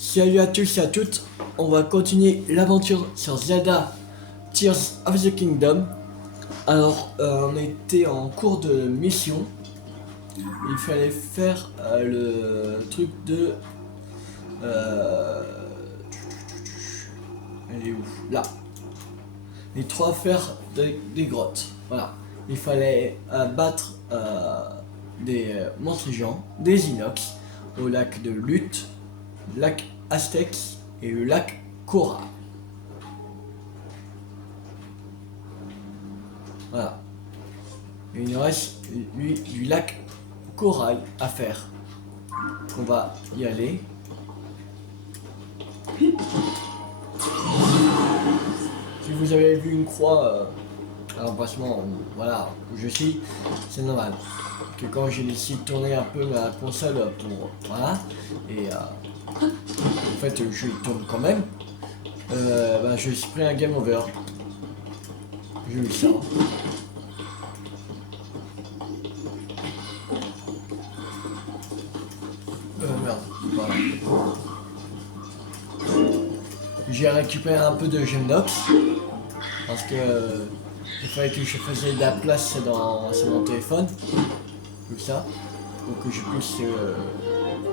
Salut à tous et à toutes, on va continuer l'aventure sur Zelda Tears of the Kingdom. Alors, on était en cours de mission. Il fallait faire le truc de... elle est où? Là. Les 3 fers des grottes. Voilà. Il fallait battre des monstres géants, des inox, au lac de Lutte, lac Aztec et le lac Korra. Voilà. Et il nous reste lui du lac Corail à faire. On va y aller. Si vous avez vu une croix à l'emplacement, voilà, où je suis, c'est normal. Que quand j'ai décidé de tourner un peu ma console pour... Voilà. Et en fait, je tourne quand même. Je suis pris un game over. J'ai eu ça. Merde, voilà. J'ai récupéré un peu de Gemnox parce que il fallait que je fasse de la place sur mon téléphone, tout ça, pour que je puisse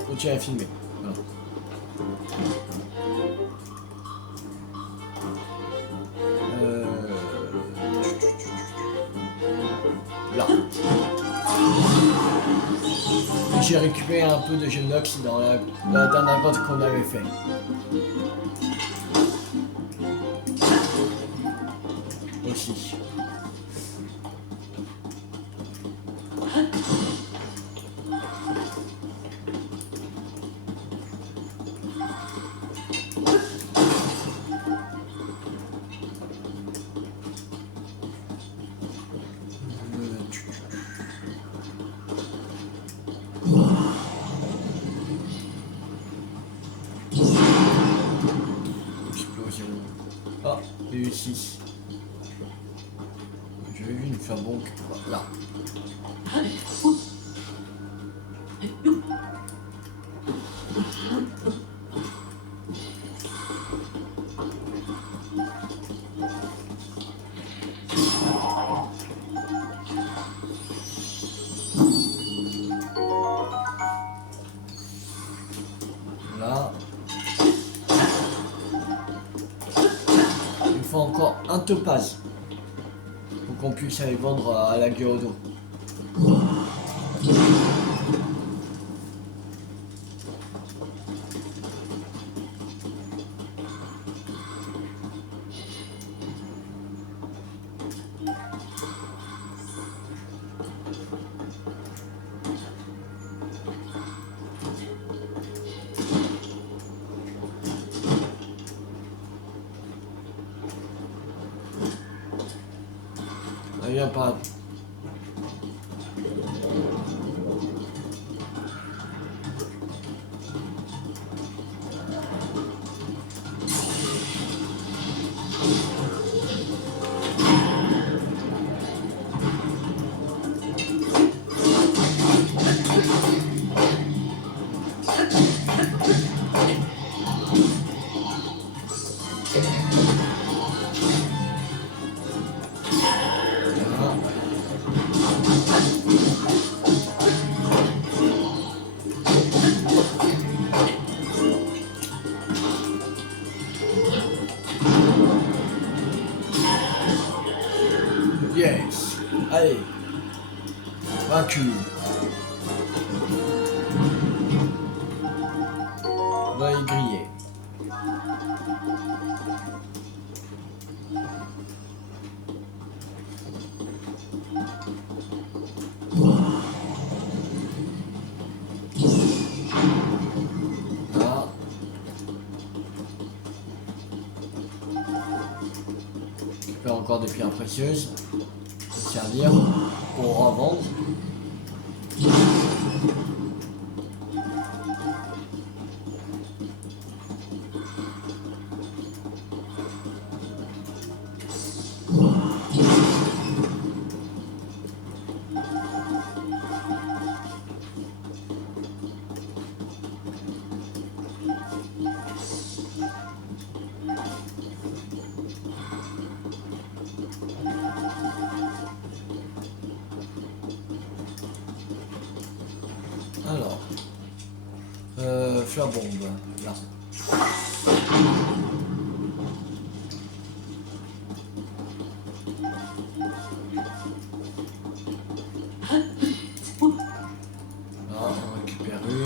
continuer à filmer. Voilà. Là. J'ai récupéré un peu de Gemnox dans la dernière grotte qu'on avait fait. Aussi. Explosion. Ah, réussi. J'avais vu une faire bon. Là. Là. Il faut encore un topaz pour qu'on puisse aller vendre à la Geodo. Ah, viens pas. Yes. Allez. Vaincu. On va y griller. Là. Je fais encore des pierres précieuses. Servir pour revendre. fleur bombe, là. Là, on récupère une.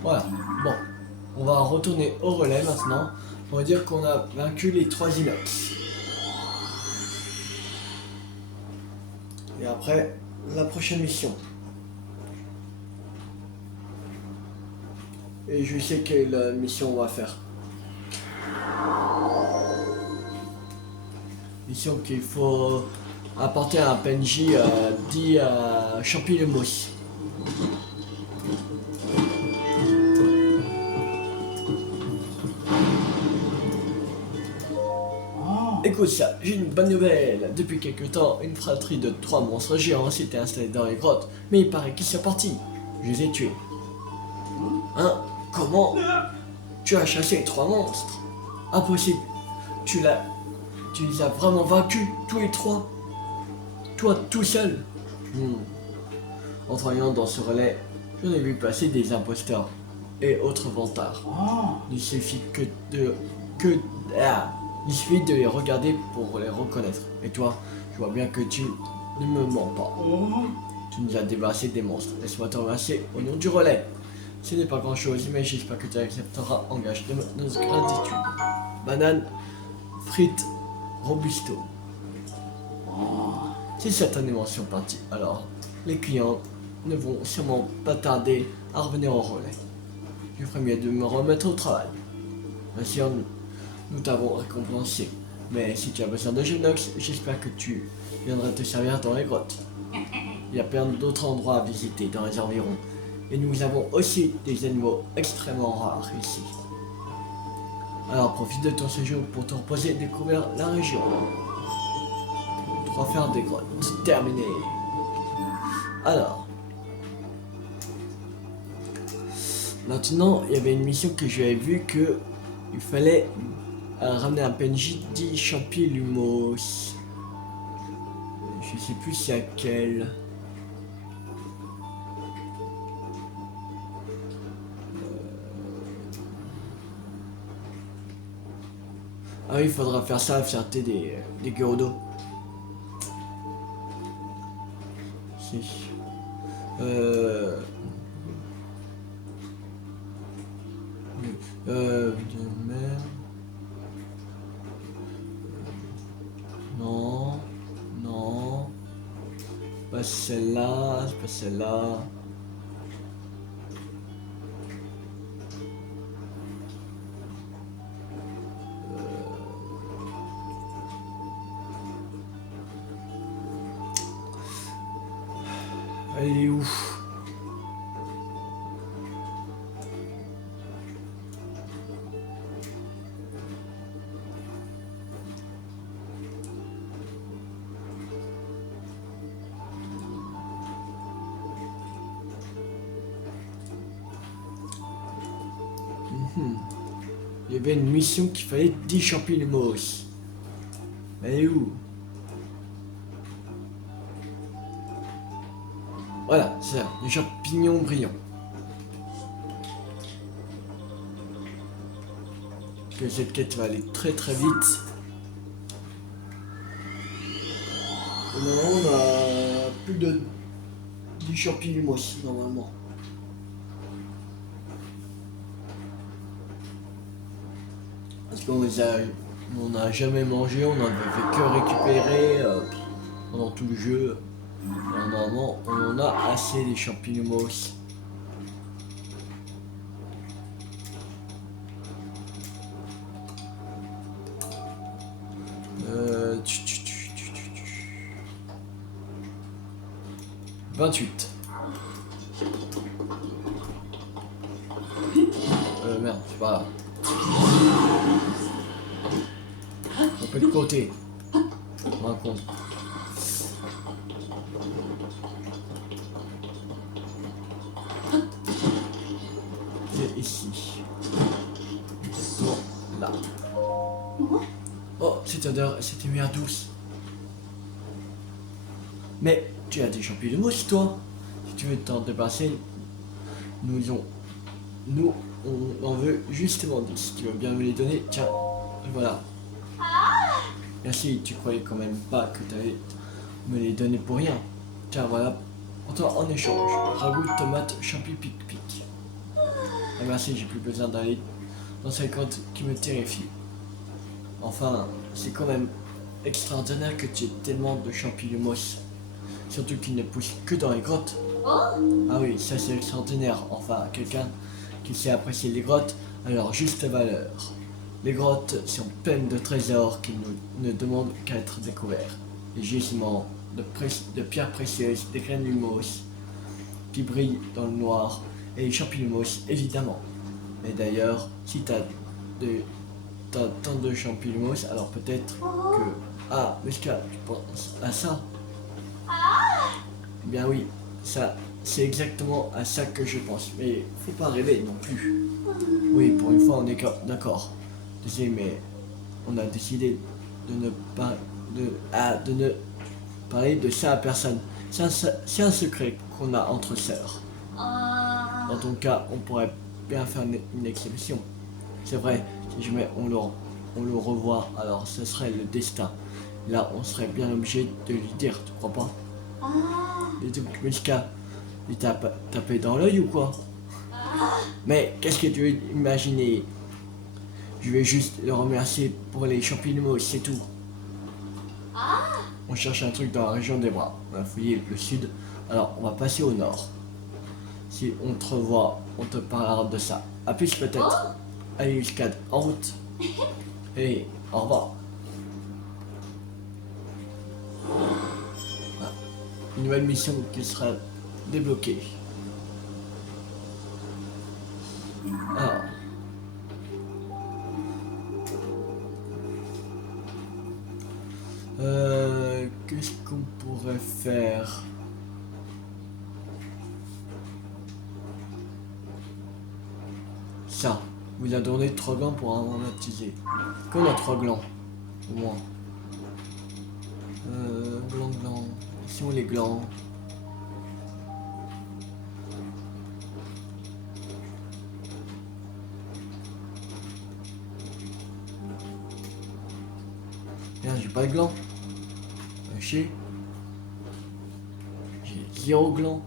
Voilà, bon, on va retourner au relais maintenant. On va dire qu'on a vaincu les 3 inox. Et après, la prochaine mission. Et je sais quelle mission on va faire. Mission qu'il faut apporter un PNJ dit Champignons. Écoute ça, j'ai une bonne nouvelle. Depuis quelque temps, une fratrie de 3 monstres géants s'était installée dans les grottes, mais il paraît qu'ils sont partis. Je les ai tués. Hein? Comment? Tu as chassé 3 monstres? Impossible. Tu les as vraiment vaincus, tous les 3? Toi tout seul? En travaillant dans ce relais, j'en ai vu passer des imposteurs et autres vantards. Il suffit il suffit de les regarder pour les reconnaître. Et toi, je vois bien que tu ne me mens pas. Tu nous as débarrassé des monstres. Laisse-moi te remercier au nom du relais. Ce n'est pas grand chose, mais j'espère que tu accepteras en gage de notre gratitude. Banane, frites, robusto. Si certaines mentions parties, alors les clients ne vont sûrement pas tarder à revenir au relais. Je ferais mieux de me remettre au travail. Bien sûr, nous t'avons récompensé, mais si tu as besoin de Genox, j'espère que tu viendras te servir dans les grottes. Il y a plein d'autres endroits à visiter dans les environs, et nous avons aussi des animaux extrêmement rares ici. Alors profite de ton séjour pour te reposer et découvrir la région. 3 faire des grottes, terminé. Alors, maintenant il y avait une mission que j'avais vue que il fallait ramener un PNJ dit Champignons. Je sais plus c'est à quel. Ah oui, il faudra faire ça, faire des Gyrodo. Si. De même. Non. Non. Pas celle-là, pas celle-là. Elle est où? Il y avait une mission qu'il fallait 10 champignons. Elle est où? Voilà, c'est ça, les champignons brillants. Que cette quête va aller très très vite. Au moment on a plus de 10 champignons aussi normalement. Parce qu'on n'a jamais mangé, on n'avait fait que récupérer pendant tout le jeu. Alors, normalement, on en a assez des champignons aussi. Euh... 28. Merde, c'est pas grave. On peut le côté. Je me rends compte. C'est ici. Bon, là. Oh, cette odeur, cette lumière douce. Mais tu as des champignons, toi. Si tu veux t'en débarrasser, nous, on, nous, on en veut justement 10. Si tu veux bien me les donner, tiens, voilà. Merci, tu croyais quand même pas que tu allais me les donner pour rien. Tiens, voilà, pour toi en échange. Ragoût de tomate, champi pic-pic. Ah, merci, j'ai plus besoin d'aller dans cette grotte qui me terrifie. Enfin, c'est quand même extraordinaire que tu aies tellement de champignons. Surtout qu'ils ne poussent que dans les grottes. Ah oui, ça c'est extraordinaire. Enfin, quelqu'un qui sait apprécier les grottes à leur juste valeur. Les grottes sont pleines de trésors qui ne demandent qu'à être découverts. Des gisements de pierres précieuses, des granulomos qui brillent dans le noir et les champignons évidemment. Mais d'ailleurs, si t'as tant de champignons, alors peut-être que... Ah, Muska, tu penses à ça? Eh bien oui, ça, c'est exactement à ça que je pense. Mais faut pas rêver non plus. Oui, pour une fois, on est d'accord. Désolé, mais on a décidé de ne pas de ne parler de ça à personne. C'est un secret qu'on a entre sœurs. Dans ton cas, on pourrait bien faire une exception. C'est vrai, si jamais on le revoit, alors ce serait le destin. Là, on serait bien obligé de lui dire, tu crois pas? Et donc, Mishka, il t'a tapé dans l'œil ou quoi? Mais qu'est-ce que tu veux imaginer? Je vais juste le remercier pour les champignons, c'est tout. On cherche un truc dans la région des bras. On a fouillé le sud, alors on va passer au nord. Si on te revoit, on te parlera de ça. A plus peut-être. Allez, Muscade, en route. Et au revoir. Ah, une nouvelle mission qui sera débloquée. Alors. Qu'est-ce qu'on pourrait faire? Ça, vous a donné 3 glands pour en attiser. Qu'on a 3 glands, au moins. Glands. Ils sont les glands. Merde, j'ai pas de glands. Chier. J'ai 0 glands.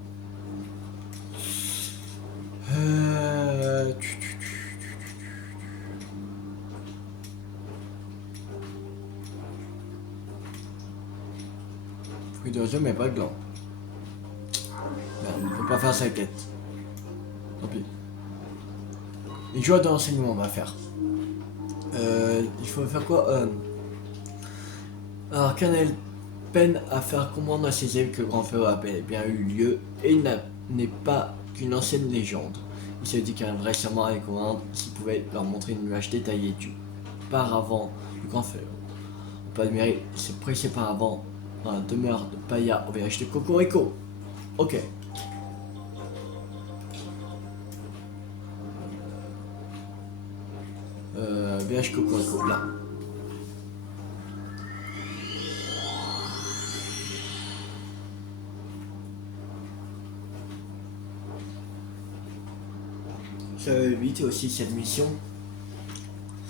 Fruit d'oiseau, mais pas de glands. Merde, on peut pas faire sa quête. Tant pis. Les joueurs d'enseignement, on va faire. Il faut faire quoi? Alors, Canel peine à faire comprendre à ses élèves que le grand feu a bien eu lieu et il n'est pas qu'une ancienne légende. Il se dit qu'un vrai serment avec commande s'il pouvait leur montrer une image détaillée du paravent du grand feu. On peut admirer ses précieux paravents dans la demeure de Paya au village de Cocorico. Ok. Village Cocorico, là. Ça va vite aussi cette mission.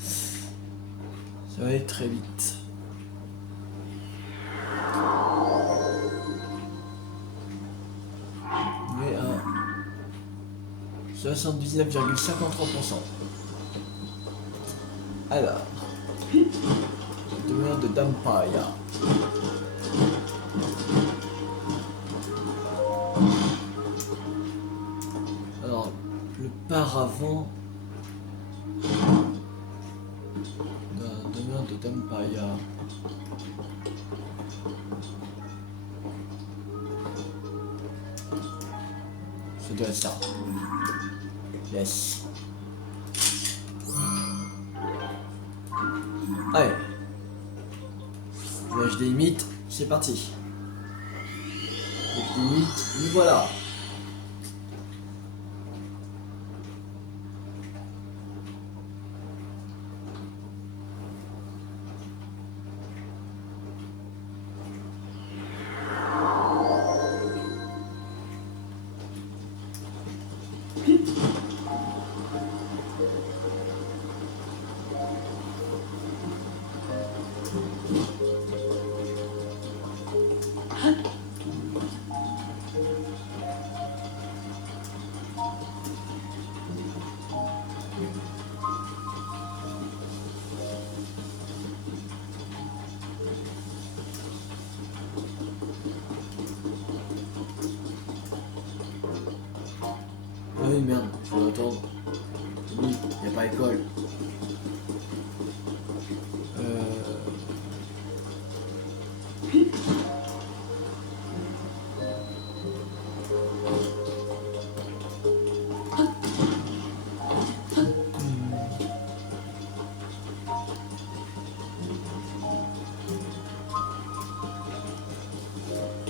Ça va aller très vite. On est à 79,53%. Alors, demeure de Dampaya. Alors, le paravent de la demeure de Dampaya. Ça doit être ça. Yes. Allez. Village des limites, c'est parti. Les limites, nous voilà. oui, merde, faut attendre. Oui, y a pas école.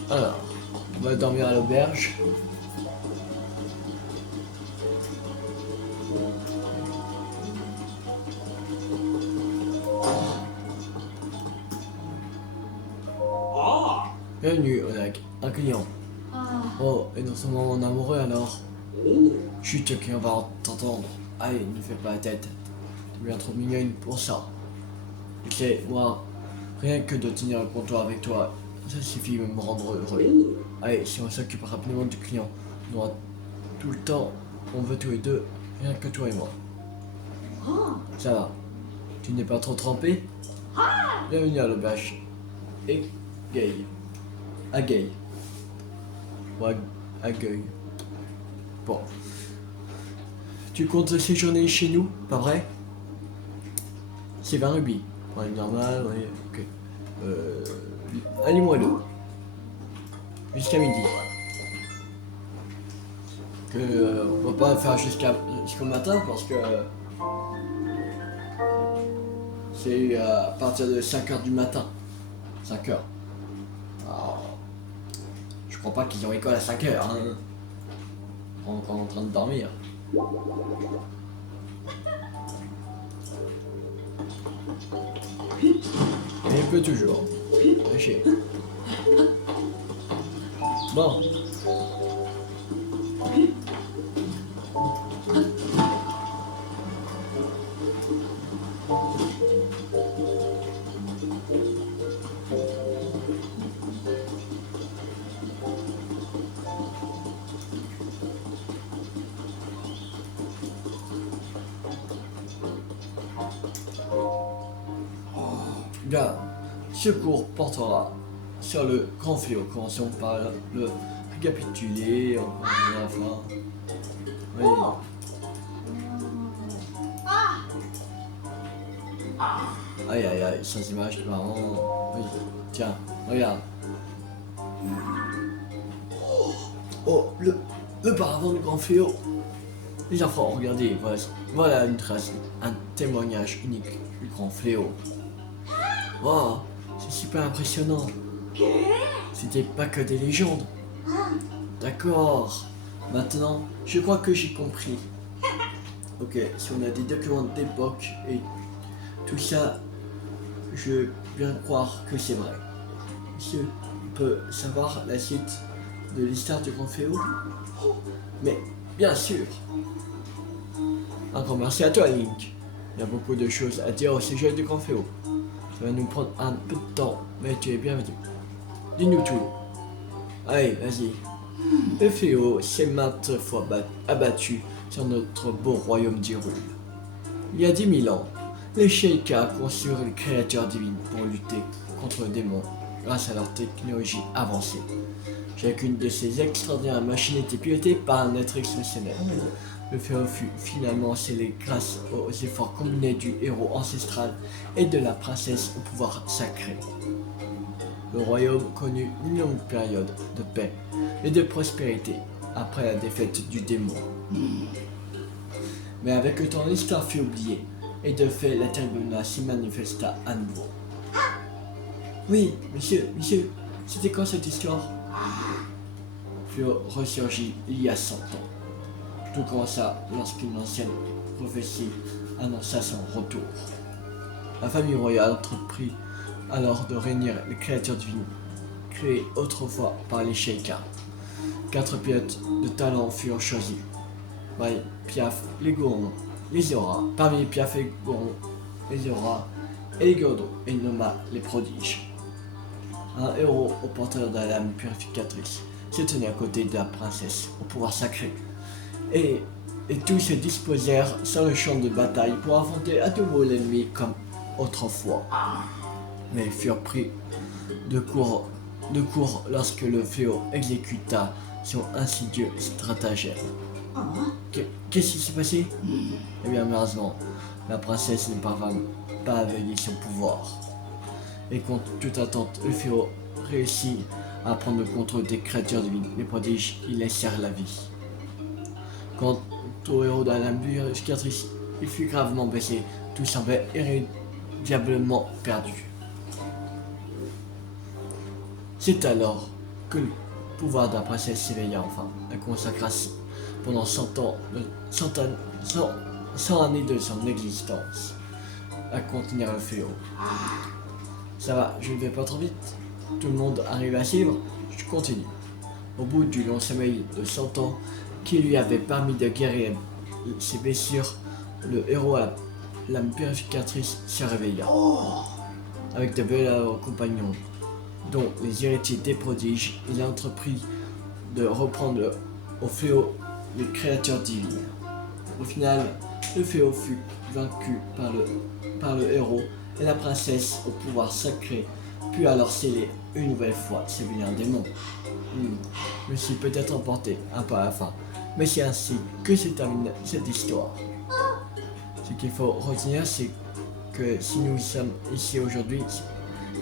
Alors, on va dormir à l'auberge. Bienvenue, Oleg, un client. Oh, et non seulement mon amoureux alors. Chut, ok, on va t'entendre. Allez, ne fais pas la tête. T'es bien trop mignonne pour ça. Tu sais, moi, rien que de tenir le comptoir avec toi, ça suffit de me rendre heureux. Allez, si on s'occupe rapidement du client, on aura tout le temps, on veut tous les deux, rien que toi et moi. Ça va. Tu n'es pas trop trempé? Bienvenue à l'auberge. Et gay. À gay. Ou à gueule. Bon. Tu comptes séjourner chez nous, pas vrai? C'est 20 rubis. Ouais, normal, ouais, ok. Allez-moi l'eau. Jusqu'à midi. On va pas faire jusqu'au matin parce que c'est à partir de 5h du matin. 5h. Alors, je crois pas qu'ils ont école à 5h. Hein. On est encore en train de dormir. Mais il peut toujours. Lâcher. Bon. Garde, secours portera sur le grand fléau. Commençons par le récapituler, on va à la fin. Oui. Aïe aïe aïe, sans image de parents. Oui, tiens, regarde. Oh, le paravent du grand fléau. Les enfants, regardez, voilà une trace, un témoignage unique du grand fléau. Wow, c'est super impressionnant. C'était pas que des légendes. D'accord. Maintenant, je crois que j'ai compris. Ok, si on a des documents d'époque et tout ça, je veux bien croire que c'est vrai. Monsieur peut savoir la suite de l'histoire du grand fléau? Mais bien sûr. Un grand merci à toi, Link. Il y a beaucoup de choses à dire au sujet du grand fléau. Ça va nous prendre un peu de temps, mais tu es bienvenu. Dis-nous tout. Allez, vas-y. Le fléau s'est maintes fois abattu sur notre beau royaume d'Hyrule. Il y a 10 000 ans, les Sheikah conçurent les créatures divines pour lutter contre le démon grâce à leur technologie avancée. Chacune de ces extraordinaires machines était pilotée par un être exceptionnel. Le fléau fut finalement scellé grâce aux efforts combinés du héros ancestral et de la princesse au pouvoir sacré. Le royaume connut une longue période de paix et de prospérité après la défaite du démon. Mais avec le temps, l'histoire fut oubliée et de fait, la terrible menace s'y manifesta à nouveau. Oui, monsieur, c'était quand cette histoire? Fut ressurgi il y a 100 ans. Tout commença lorsqu'une ancienne prophétie annonça son retour. La famille royale entreprit alors de réunir les créatures divines créées autrefois par les Sheikah. 4 pilotes de talent furent choisis. Parmi Piaf, les Gorons, les Zora. Parmi les Piaf et Gorons, les Zora et les Gordos, et nomma les prodiges. Un héros au porteur de la lame purificatrice se tenait à côté de la princesse au pouvoir sacré. Et tous se disposèrent sur le champ de bataille pour affronter à nouveau l'ennemi comme autrefois. Mais ils furent pris de court lorsque le fléau exécuta son insidieux stratagème. Qu'est-ce qui s'est passé? Eh bien, malheureusement, la princesse ne parvint pas à valider son pouvoir. Et contre toute attente, le fléau réussit à prendre le contrôle des créatures divines. Les prodiges y laissèrent la vie. Quant au héros de la cicatrice, il fut gravement blessé. Tout semblait irrémédiablement perdu. C'est alors que le pouvoir de la princesse s'éveilla enfin. Elle consacra pendant 100 années de son existence à contenir le fléau. Ça va, je ne vais pas trop vite. Tout le monde arrive à suivre. Je continue. Au bout du long sommeil de 100 ans qui lui avait permis de guérir ses blessures, le héros à l'âme purificatrice se réveilla. Avec de belles compagnons, dont les héritiers des prodiges, il entreprit de reprendre au fléau les créatures divines. Au final, le fléau fut vaincu par le héros et la princesse au pouvoir sacré put alors sceller une nouvelle fois ses vilains démons. Je me suis peut-être emporté un peu à la fin, mais c'est ainsi que se termine cette histoire. Ce qu'il faut retenir, c'est que si nous sommes ici aujourd'hui,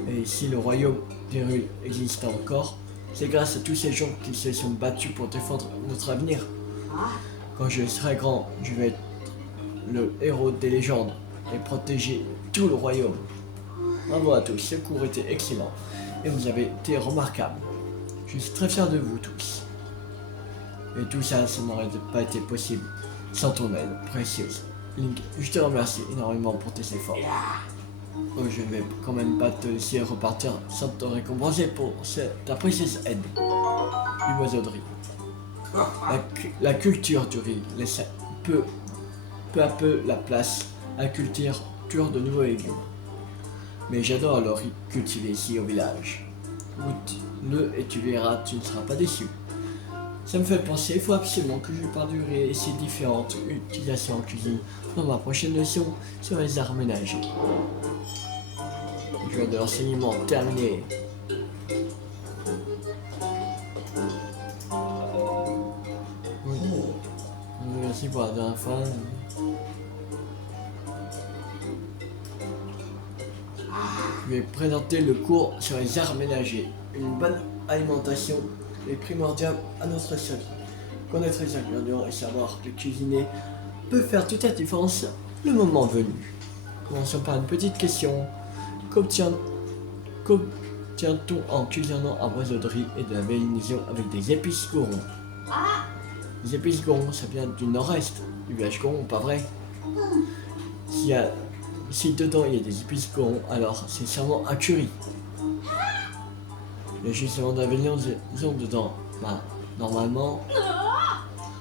et si le royaume d'Hyrule existe encore, c'est grâce à tous ces gens qui se sont battus pour défendre notre avenir. Quand je serai grand, je vais être le héros des légendes et protéger tout le royaume. Bravo à tous, ce cours était excellent et vous avez été remarquables. Je suis très fier de vous tous. Et tout ça, ça n'aurait pas été possible sans ton aide précieuse. Link, je te remercie énormément pour tes efforts. Oh, je ne vais quand même pas te laisser repartir sans te récompenser pour ta précieuse aide. Du oiseau de riz. La culture du riz laisse peu à peu la place à la culture de nouveaux légumes. Mais j'adore le riz cultivé ici au village. Goûte-le et tu verras, tu ne seras pas déçu. Ça me fait penser, il faut absolument que je parle du riz et ses différentes utilisations en cuisine dans ma prochaine leçon sur les arts ménagers. Jour de l'enseignement terminé. Oui. Merci pour la dernière fois. Je vais présenter le cours sur les arts ménagers. Une bonne alimentation est primordiale à notre survie. Connaître les ingrédients et savoir que cuisiner peut faire toute la différence le moment venu. Commençons par une petite question. Qu'obtient-on en cuisinant un oiseau de riz et de la vénénisation avec des épices Goron? Les épices Goron, ça vient du nord-est, du village Goron, pas vrai? Si dedans il y a des épices Goron, alors c'est sûrement un curry. Il y a justement de la vénénisation dedans. Bah, normalement...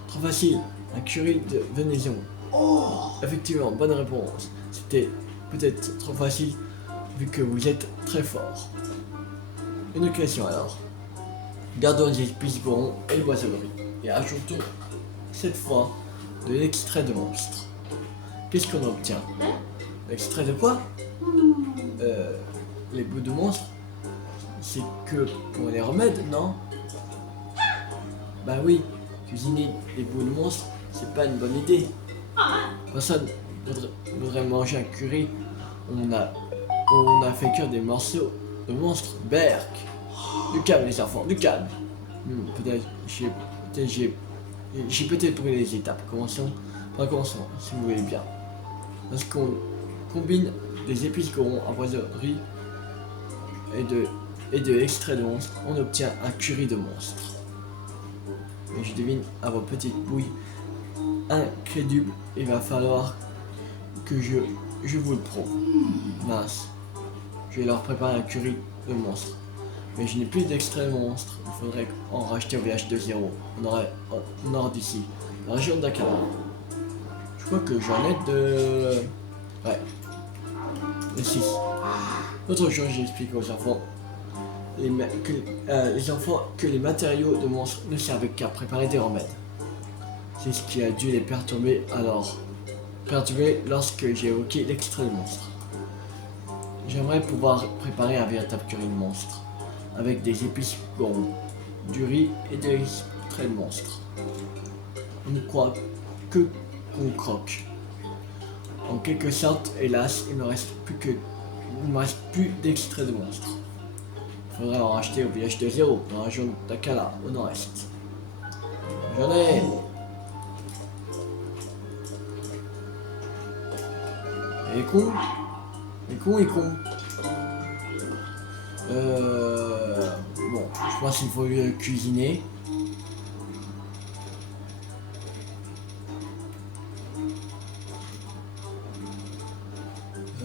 Trop facile, un curry de vénénisation. Effectivement, bonne réponse. C'était peut-être trop facile vu que vous êtes très fort. Une autre question alors. Gardons les épices Goron et le oiseau de riz et ajoutons cette fois de l'extrait de monstre. Qu'est-ce qu'on obtient? L'extrait de quoi? Les bouts de monstre? C'est que pour les remèdes, non? Bah oui, cuisiner les bouts de monstre, c'est pas une bonne idée. Personne voudrait manger un curry. On a fait cuire des morceaux de monstres. Berk. Du calme les enfants, du calme. Peut-être j'ai peut-être brûlé les étapes. Commençons, si vous voulez bien. Lorsqu'on combine des épices Goron en oiseau de riz et de l'extrait de monstre, on obtient un curry de monstre. Et je devine à vos petites bouilles incrédules, il va falloir que je vous le prouve. Mince. Je vais leur préparer un curry de monstre. Mais je n'ai plus d'extrait de monstre. Il faudrait en racheter au village de 0. Au nord d'ici. La région d'Akala. Je crois que j'en ai de... Ouais. De 6. L'autre jour, j'explique aux enfants que les matériaux de monstres ne servaient qu'à préparer des remèdes. C'est ce qui a dû les perturber lorsque j'ai évoqué l'extrait de monstre. J'aimerais pouvoir préparer un véritable curry de monstre, avec des épices Goron, du riz et de l'extrait de monstre. on ne croit que qu'on croque. En quelque sorte, hélas, il ne me reste plus d'extrait de monstre. Il faudrait en racheter au village de Zéro, dans la région d'Akala, au nord-est. J'en ai. Il est con. Il est con. Bon, je pense qu'il faut cuisiner.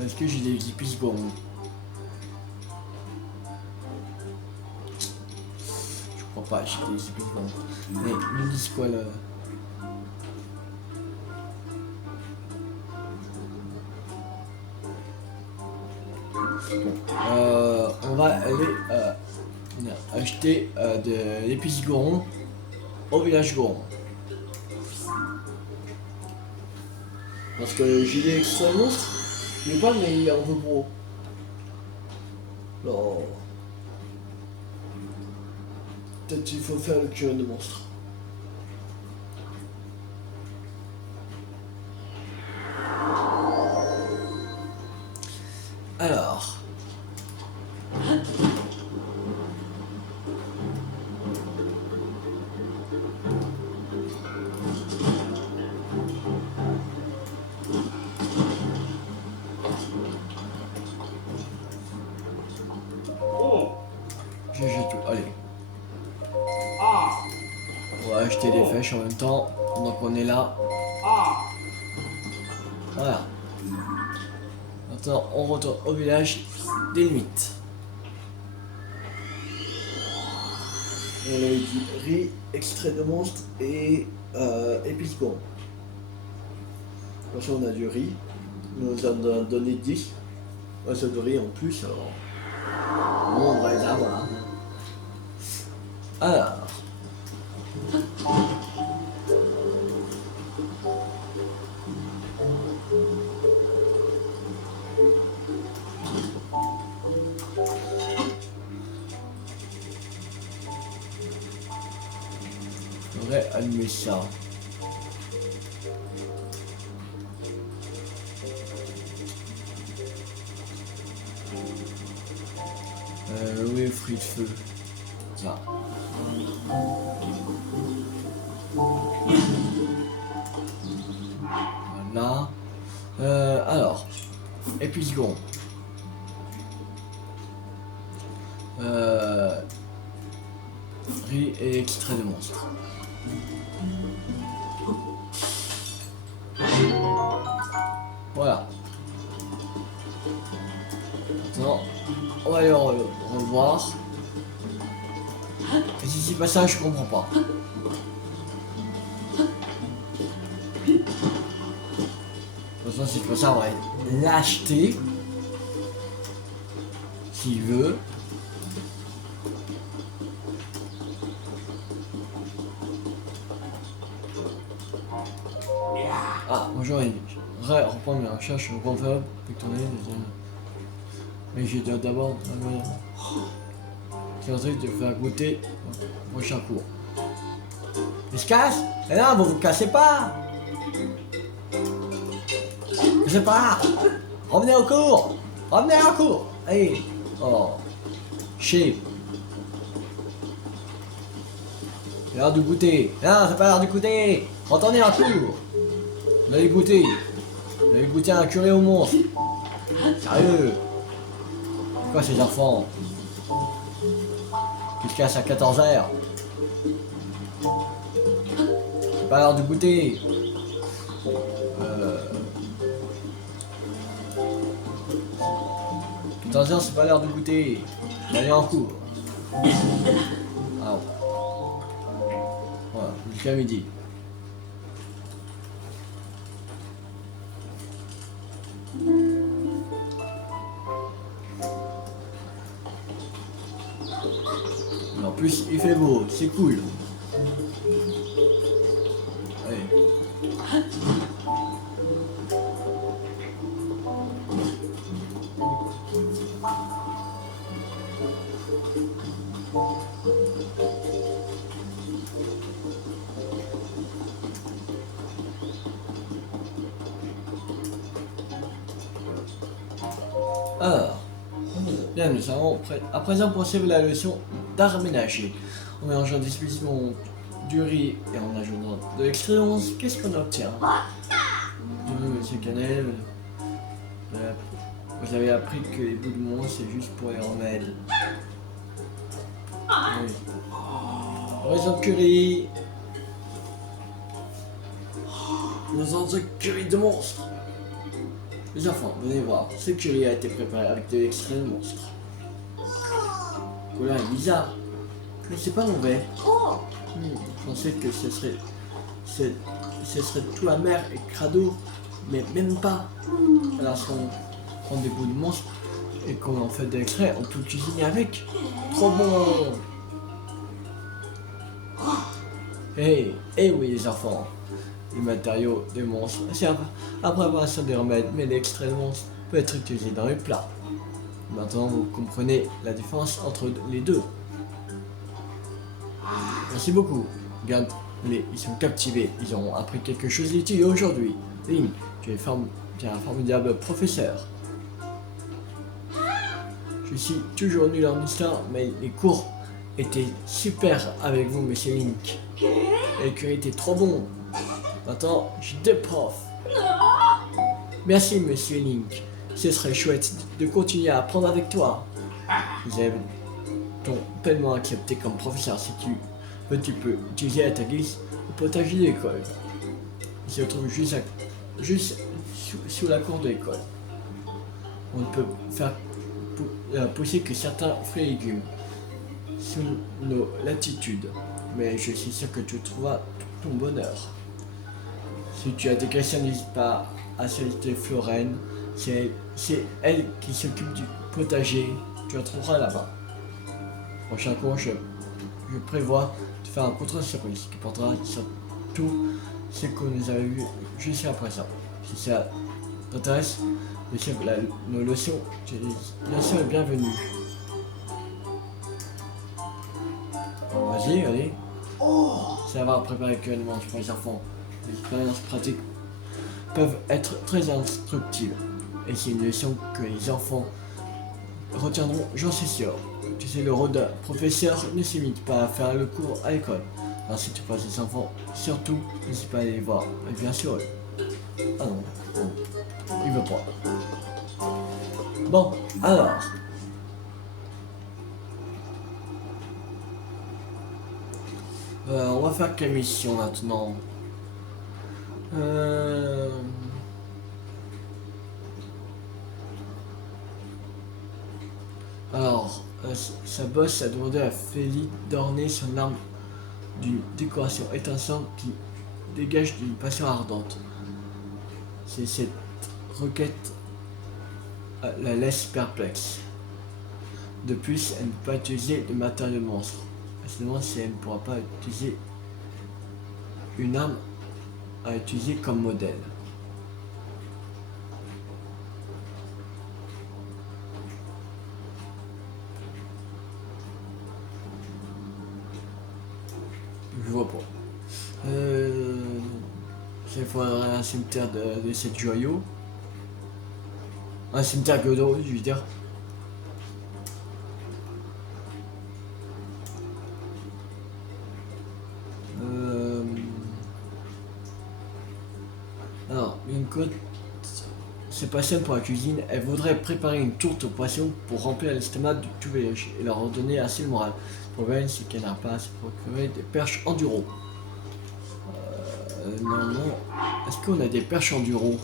Est-ce que j'ai des épices gourmands? Je crois pas, j'ai des épices gourmands. Mais ils me disent quoi là? Bon, on va aller acheter de l'épice goron au village goron. Parce que j'ai des extra monstres, il est pas mais il est un peu gros. Non. Peut-être qu'il faut faire le curé de monstre. Alors. J'ai tout. Allez. On va acheter des fèches en même temps. Donc on est là. Voilà. Maintenant on retourne au village des limites. On avait dit riz, extrait de monstre et épices gourmands. Ensuite on a du riz. On nous en a donné 10. On a de riz en plus. Alors bon, on va les avoir. Alors. On va allumer ça. Oui, fruits de feu. Ça. Voilà. Alors, épices gourmands. Riz et extrait de monstre. Voilà. Maintenant, on va aller revoir. Et si c'est pas ça, je comprends pas. De toute façon, si c'est pas ça, on va l'acheter. S'il veut. Ah, bonjour, j'aimerais reprendre mes recherches sur le grand fleuve, mais j'ai dit d'abord qui ensuite de faire goûter au prochain cours. Il se casse? Mais non, vous cassez pas! Je sais pas! Revenez au cours! Revenez au cours! Allez! Oh! Chier! C'est l'heure de goûter! Non, c'est pas l'heure de goûter! Retournez en cours! Vous allez goûter! Vous allez goûter un curé au monstre! Sérieux! C'est quoi ces enfants? Qui se cassent à 14h? C'est pas l'heure de goûter! 14h, c'est pas l'heure de goûter! Allez en cours! Ah ouais. Voilà, jusqu'à midi. Mais en plus, il fait beau, c'est cool. Allez. Alors, bien, nous allons à présent poursuivre la leçon d'art ménager. En mélangeant des spécimens du riz et en ajoutant de l'expérience, qu'est-ce qu'on obtient? Monsieur Canel, vous avez appris que les bouts de monde c'est juste pour les remèdes. Oui. Horizon curry. Nous avons un curry de monstre. Les enfants, venez voir, ce curry a été préparé avec de l'extrait de monstre. Le couleur est bizarre, mais c'est pas mauvais. Je pensais que ce serait tout amer et crado, mais même pas. Alors si on prend des bouts de monstre et qu'on en fait de l'extrait, on peut cuisiner avec. Trop bon. Hey, oui les enfants. Les matériaux des monstres servent à la préparation des remèdes, mais l'extrait de monstre peut être utilisé dans les plats. Maintenant, vous comprenez la différence entre les deux. Merci beaucoup. Regarde-les, ils sont captivés. Ils auront appris quelque chose d'utile aujourd'hui. Link, tu es un formidable professeur. Je suis toujours nul en histoire, mais les cours étaient super avec vous, monsieur Link. Et le curry était trop bon. Maintenant, j'ai deux profs. Merci, monsieur Link. Ce serait chouette de continuer à apprendre avec toi. Vous avez ton pleinement accepté comme professeur. Si tu veux, tu peux utiliser à ta guise le potager de l'école. Il se trouve juste sous la cour de l'école. On ne peut faire pousser que certains fruits et légumes sous nos latitudes. Mais je suis sûr que tu trouveras ton bonheur. Si tu as des questions, n'hésite pas à solliciter Florène. C'est elle qui s'occupe du potager. Tu la trouveras là-bas. Prochain cours, je prévois de faire un contre-surprise qui portera sur tout ce que nous avons vu jusqu'à présent. Si ça t'intéresse de suivre nos leçons, tu es bien sûr le bienvenu. Vas-y, allez. Ça va préparer que le mange pour les enfants. Les expériences pratiques peuvent être très instructives. Et c'est une leçon que les enfants retiendront, j'en suis sûr. Tu sais, le rôle d'un professeur ne se limite pas à faire le cours à l'école. Alors si tu passes les enfants, surtout, n'hésite pas à aller les voir. Et bien sûr, ah non, il veut pas. Bon, alors. On va faire quelle mission maintenant? Alors, sa boss a demandé à Félix d'orner son arme d'une décoration étincelante qui dégage d'une passion ardente. C'est cette requête la laisse perplexe. De plus, elle ne peut pas utiliser de matériel monstre. Seulement si elle ne pourra pas utiliser une arme à utiliser comme modèle. Je vois pas. Il faudrait un cimetière de 7 joyaux. Un cimetière Godot, je veux dire. Alors, une côte, c'est passionne pour la cuisine. Elle voudrait préparer une tourte aux poissons pour remplir l'estomac de tout village et leur redonner assez le moral. Le problème, c'est qu'elle n'a pas à se procurer des perches enduro. Non. Est-ce qu'on a des perches enduro?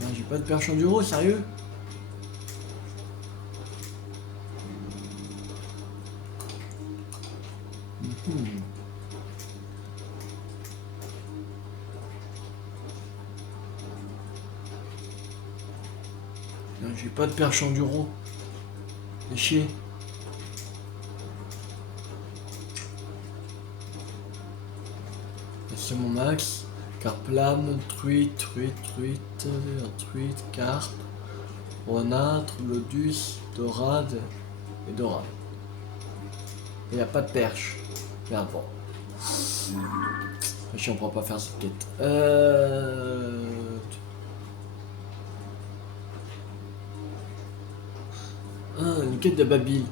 Non, j'ai pas de perche enduro, sérieux? Non, j'ai pas de perche enduro. C'est chier. C'est mon max. Carpe lame, truite, carpe, renâtre, lodus, dorade. et dorade. Il n'y a pas de perche. Merde, bon. Je ne pourra pas faire cette quête. Une quête de Babil.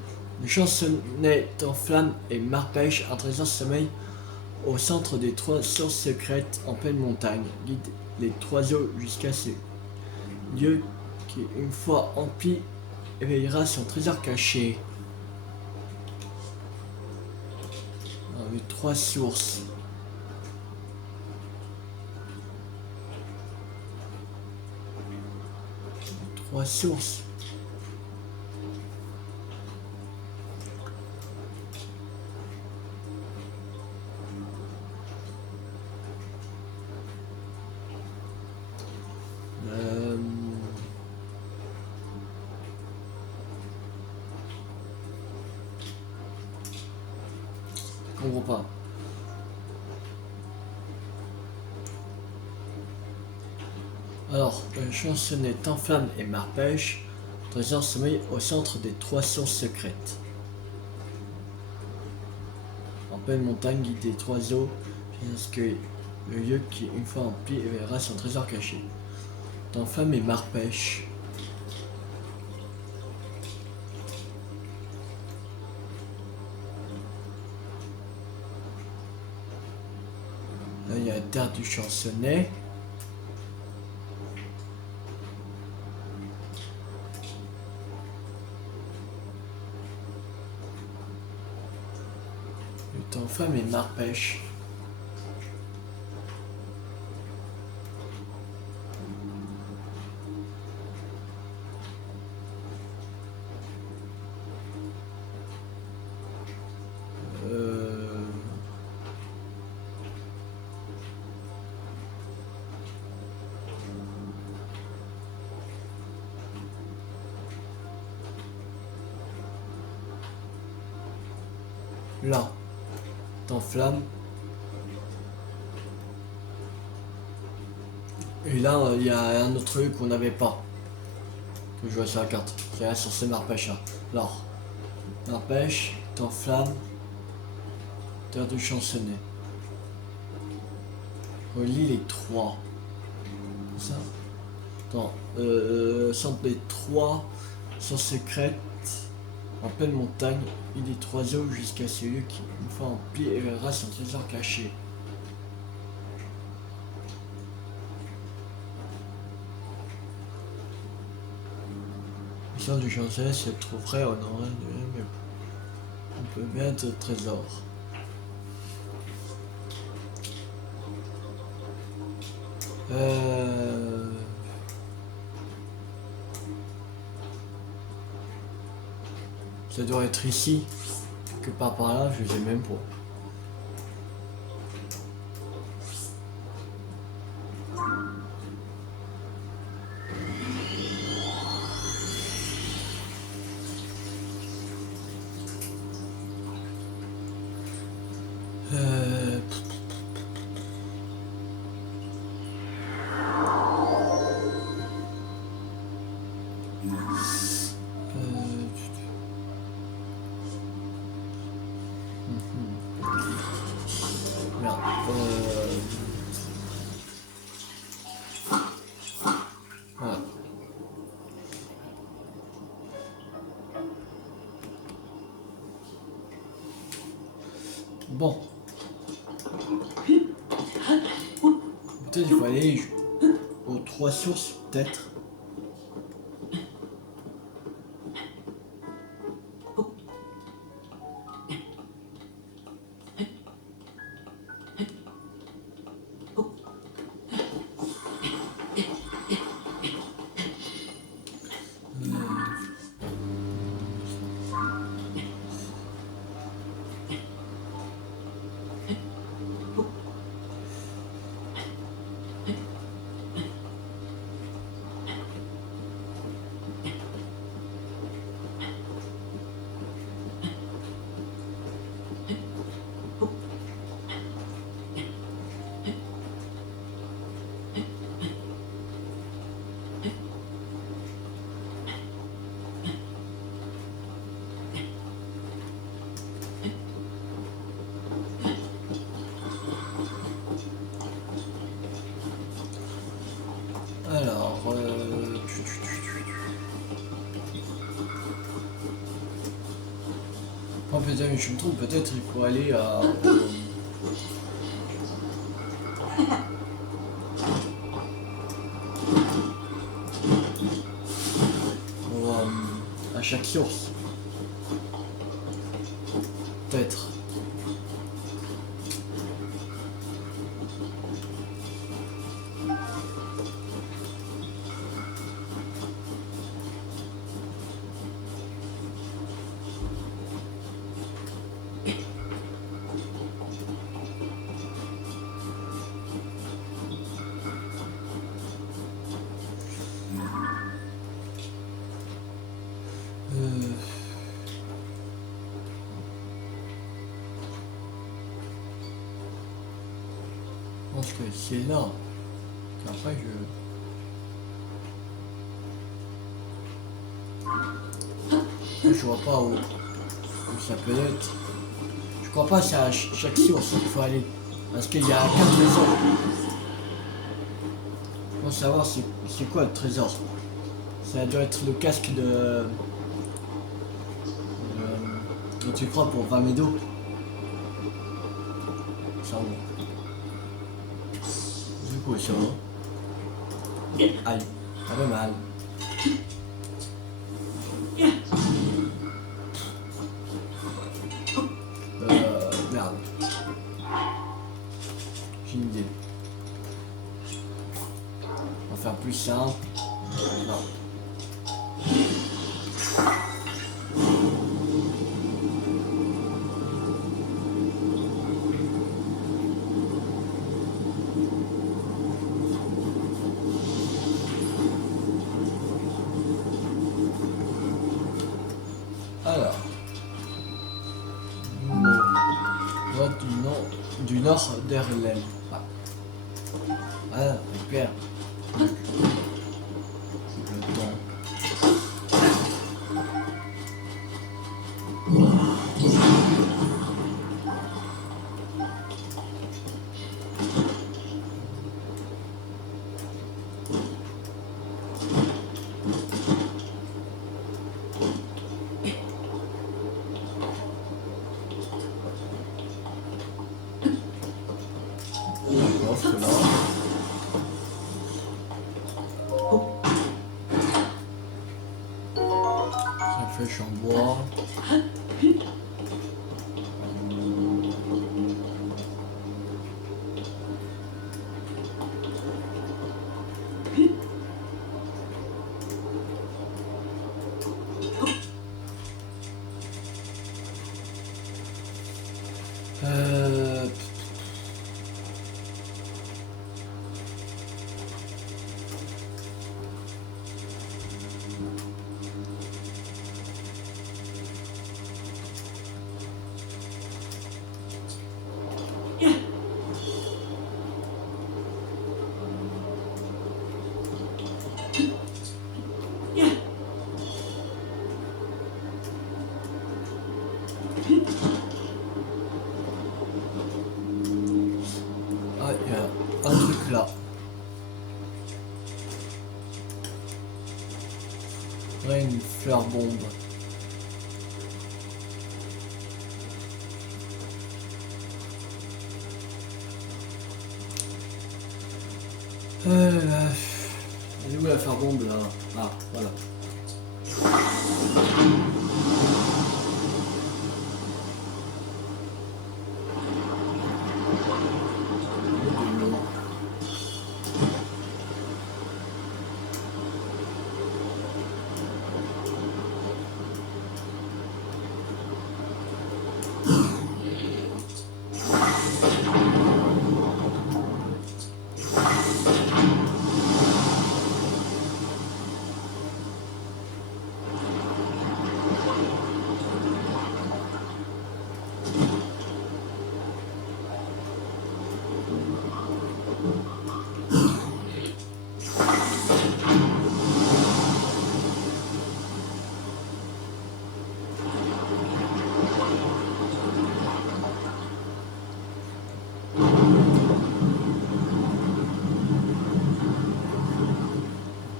Le chansonnet en flammes et Marpêche, un trésor sommeil au centre des 3 sources secrètes en pleine montagne. Guide les 3 eaux jusqu'à ce lieu qui, une fois empli, éveillera son trésor caché. Alors, les 3 sources. Les 3 sources. Je comprends pas. Alors, le chansonnet en flammes et Marpêche, trésor sommeil au centre des 3 sources secrètes. En pleine montagne, guide des 3 eaux, jusqu'à le lieu qui, une fois empli, éveillera son trésor caché. Dans flammes et Marpêche. Là, il y a la terre du chansonnet. Dans flammes et Marpêche. Là, dans flamme. Et là, il y a un autre truc qu'on n'avait pas. Que je vois sur la carte. Qui est sur ces Marpêche là. Là. Marpêche, dans flamme. Terre du chansonnet. Relie les 3. Ça. Attends. Centre des 3 sources secrètes. En pleine montagne, il est 3 eaux jusqu'à celui qui, une fois empli, éveillera son trésor caché. Le centre du chancelier se trouverait au nord de mais on peut bien être au trésor. Ça doit être ici, que par là, je sais même pas. Merde. Voilà. Bon. Peut-être il faut aller aux 3 sources, peut-être. peut-être je me trompe, peut-être il faut aller à chaque source. Peut-être. Je pense que c'est là. Après, je vois pas où ça peut être. Je crois pas que c'est à chaque source qu'il faut aller. Parce qu'il y a 4 trésors. Pour savoir c'est quoi le trésor. Ça doit être le casque dont tu crois pour Vamedo. Ça va. Du coup, ça va. Aïe, ça fait mal. Merde. J'ai une idée. On va faire plus simple. Non. Alors, voie du nord d'Erlem. Ah, super. Le temps. Coffre là. Ça fait chambois. Euh... Ah, il y a un truc là. Ouais, une fleur bombe. Elle est où la fleur bombe là? Ah, voilà. De l'eau.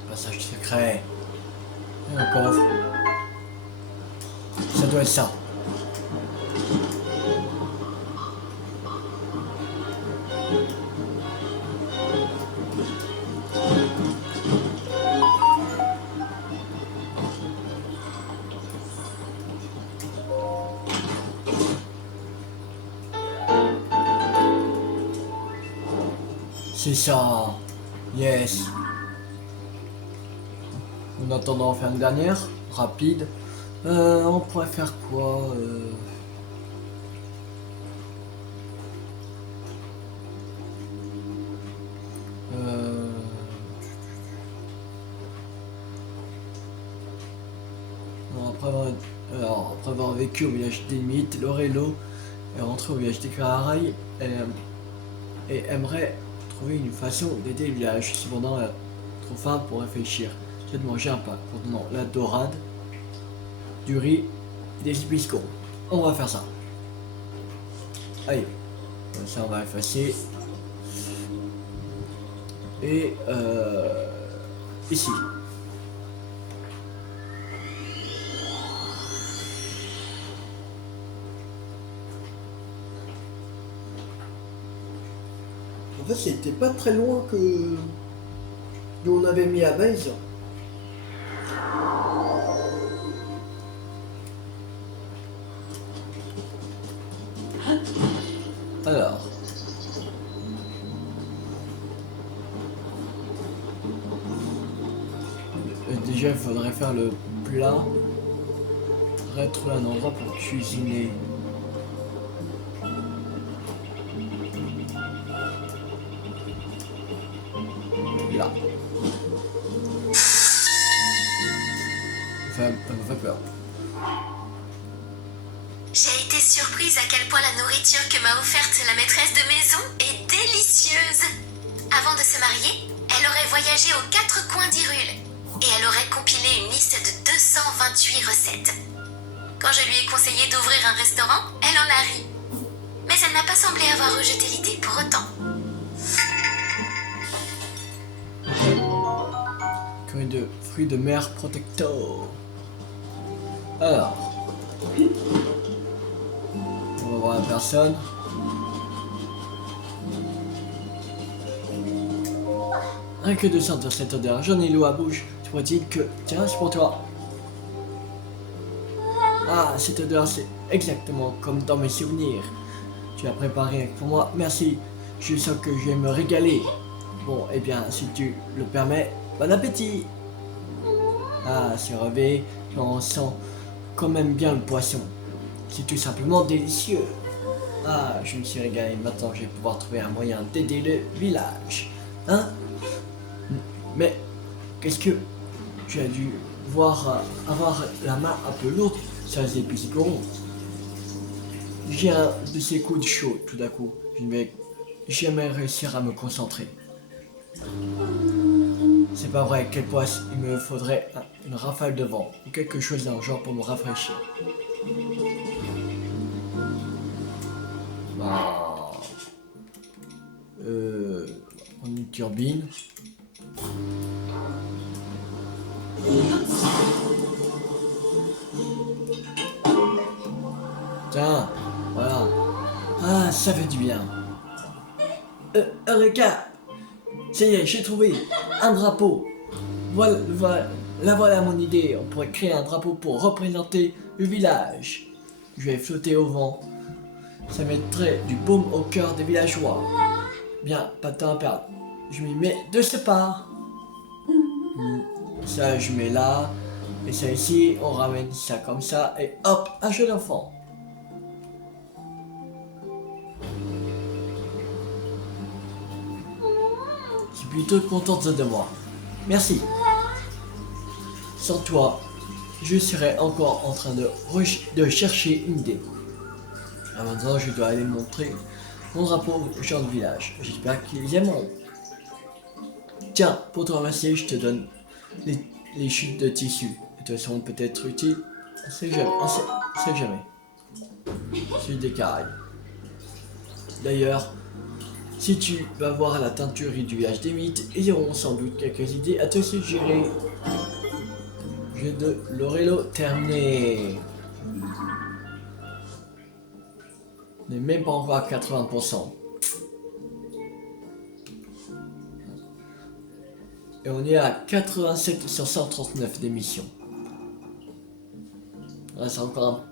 Passage secret. Et un coffre. Ça doit être ça. C'est ça. Yes. En attendant, on fait une dernière. Rapide. On pourrait faire quoi non, après avoir vécu au village des mythes, Lorello est rentré au village des Caraïbes et aimerait trouver une façon d'aider le village. Cependant, elle a trop faim pour réfléchir. C'est de manger un pain contenant la dorade, du riz et des hibiscons. On va faire ça. Allez, ça on va effacer. Et ici. En fait, c'était pas très loin que d'où on avait mis à base. Alors. Déjà, il faudrait faire le plat. Il faudrait trouver un endroit pour cuisiner. Là. Ça me fait peur. J'ai été surprise à quel point la nourriture que m'a offerte la maîtresse de maison est délicieuse. Avant de se marier, elle aurait voyagé aux 4 coins d'Hyrule et elle aurait compilé une liste de 228 recettes. Quand je lui ai conseillé d'ouvrir un restaurant, elle en a ri. Mais elle n'a pas semblé avoir rejeté l'idée pour autant. Curry de fruits de mer protector. Alors. On va voir la personne. Rien que de sentir cette odeur, j'en ai l'eau à bouche. Tu crois-t-il que... Tiens, c'est pour toi. Ah, cette odeur, c'est exactement comme dans mes souvenirs. Tu as préparé pour moi, merci. Je sens que je vais me régaler. Bon, eh bien, si tu le permets, bon appétit. Ah, c'est relevé, on sent quand même bien le poisson. C'est tout simplement délicieux. Ah, je me suis régalé. Maintenant, je vais pouvoir trouver un moyen d'aider le village. Hein? Mais, qu'est-ce que... Tu as dû avoir la main un peu lourde sur les épicons. J'ai un de ces coups de chaud tout d'un coup. Je ne vais jamais réussir à me concentrer. C'est pas vrai, quel poisse, il me faudrait une rafale de vent ou quelque chose d'un genre pour me rafraîchir. Bah... une turbine. Tiens, voilà. Ah, ça fait du bien. Eureka! Ça y est, j'ai trouvé un drapeau. Voilà mon idée. On pourrait créer un drapeau pour représenter le village. Je vais flotter au vent. Ça mettrait du baume au cœur des villageois. Bien, pas de temps à perdre. Je m'y mets de ce part. Ça, je mets là. Et ça ici, on ramène ça comme ça. Et hop, un jeu d'enfant. Je suis plutôt contente de moi. Merci. Sans toi, je serais encore en train de chercher une idée. À maintenant, je dois aller montrer mon drapeau aux gens du village. J'espère qu'ils aimeront. Tiens, pour te remercier, je te donne les chutes de tissu. Elles te seront peut-être utiles. On sait jamais. C'est des Caraïbes. D'ailleurs, si tu vas voir la teinturerie du village des mythes, ils auront sans doute quelques idées à te suggérer. Jeu de Lorello terminé. On n'est même pas encore à 80%. Et on est à 87 sur 139 d'émissions. Là, c'est encore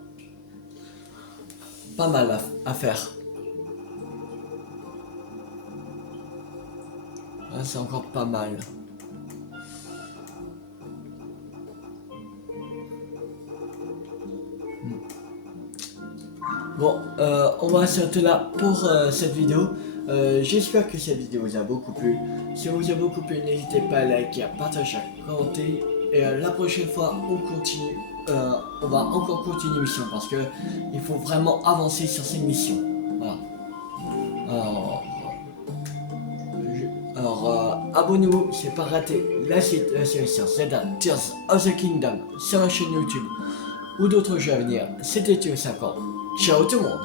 pas mal à faire. Ah, c'est encore pas mal. Bon, on va s'arrêter là pour cette vidéo. J'espère que cette vidéo vous a beaucoup plu. Si elle vous a beaucoup plu, n'hésitez pas à liker, à partager, à commenter. Et la prochaine fois, on continue. On va encore continuer l'émission parce que il faut vraiment avancer sur cette mission. Voilà. Alors, abonnez-vous, c'est pas raté la série sur Zelda Tears of the Kingdom sur la chaîne YouTube ou d'autres jeux à venir. C'était Tio 50. Ciao tout le monde.